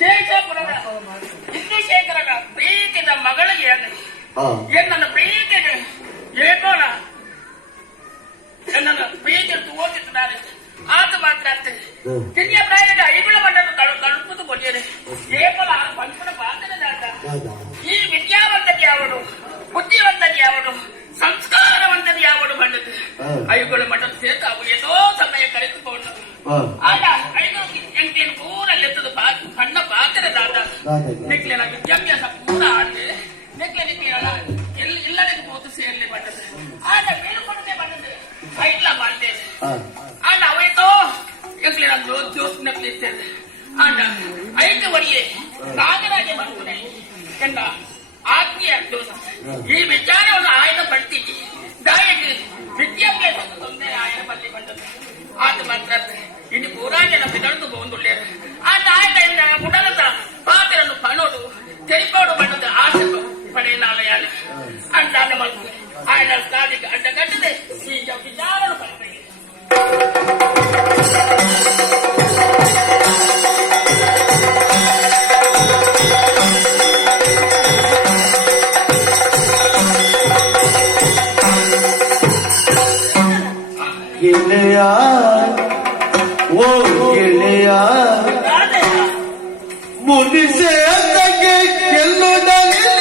ಶೇಷಪುರದ ಇಂದುಶೇಖರನ ಪ್ರೀತಿದ ಮಗಳಿಗೆ ನನ್ನ ಪ್ರೀತಿಗೆ ಏಕೋಣ ನನ್ನ ಪ್ರೀತಿ ಓದಿದ್ದಾರೆ ಆತ ಮಾತ್ರ ತಿನ್ಯ ಪ್ರಾಯದ ಐಗುಳ ಮಣ್ಣನ್ನು ತಲುಪುದು ಕೊಟ್ಟಿದೆ ಏಕೋಲ ಪಂಚನ ಪಾತ್ರದಾತ ಈ ವಿದ್ಯಾವಂತಕ್ಕೆ ಯಾವಡು ಬುದ್ಧಿವಂತಕ್ಕೆ ಯಾವಡು ಸಂಸ್ಕಾರವಂತಕ್ಕೆ ಯಾವಡು ಬಂದದ್ದು ಐಗುಳ ಮಠದ ಸೇರ್ಕ ಅವು ಏನೋ ಸಮಯ ಕಳೆದುಕೊಂಡು ಆಗ ಐದು ಎಂಟೇನು ಪೂರಲ್ಲೆತ್ತದು ಸಣ್ಣ ಪಾತ್ರದಾತ ನಿಕ್ಲಿನ ವಿದ್ಯಾಭ್ಯಾಸ ಪೂರ ಆದ್ರೆ ಇಲ್ಲದೆ ಕೂತು ಸೇರ್ಲಿ ಬಂದದ್ದು ಆಗ ಬೀಳ್ಕೊಡದೆ ಬಂದದ್ದು ಐಟ್ಲ ಮಾಡ್ತೇನೆ ಆಗ ಅವೈತೋ ಎಂಕ್ಲಿ ನಾನು ಜೋಸ್ ನಕ್ಲಿಸ್ತೇನೆ ಆಗ 5 ವರಿಯೇ ನಾಗರಾಜ ಬರ್ತಾನೆ ಎಂದ ಆತ್ಮೀಯ ದೋಸ ಈ ವಿಚಾರವನ್ನು ಆಯ್ದ ಪಡ್ತೀನಿ ಗಾಯಕಿ ವಿದ್ಯಾಭ್ಯಾಸ ತೊಂದರೆ ಆಯ್ದ ಬಲ್ಲಿ ಬಂದದ್ದು ಆತ ಮಾತ್ರ ಇನ್ನು ಪೂರಾ ಜನ ಬೆದಳ್ದು ಬೋಂದುಳ್ಳೇರು ಆತ ಆಯ್ದ ಮುಡಲದ ಪಾತ್ರನ್ನು ಪಣೋದು ತೆರಿಕೋಡು ಬಣ್ಣದ ಆಸೆ ಪಡೆಯಲಾಲಯಾಲ ಅಂಡಾನ ಮಲ್ಕು ఆయన స్థానిక అడ్డగడ్డదే ఈ విచారణ పడతాయి ಗೆಳೆಯ ಓ ಗೆಳೆಯ ಮುನಿಸೆ ಅಂದಗೆ ಗೆಲ್ಲುವುದಲ್ಲ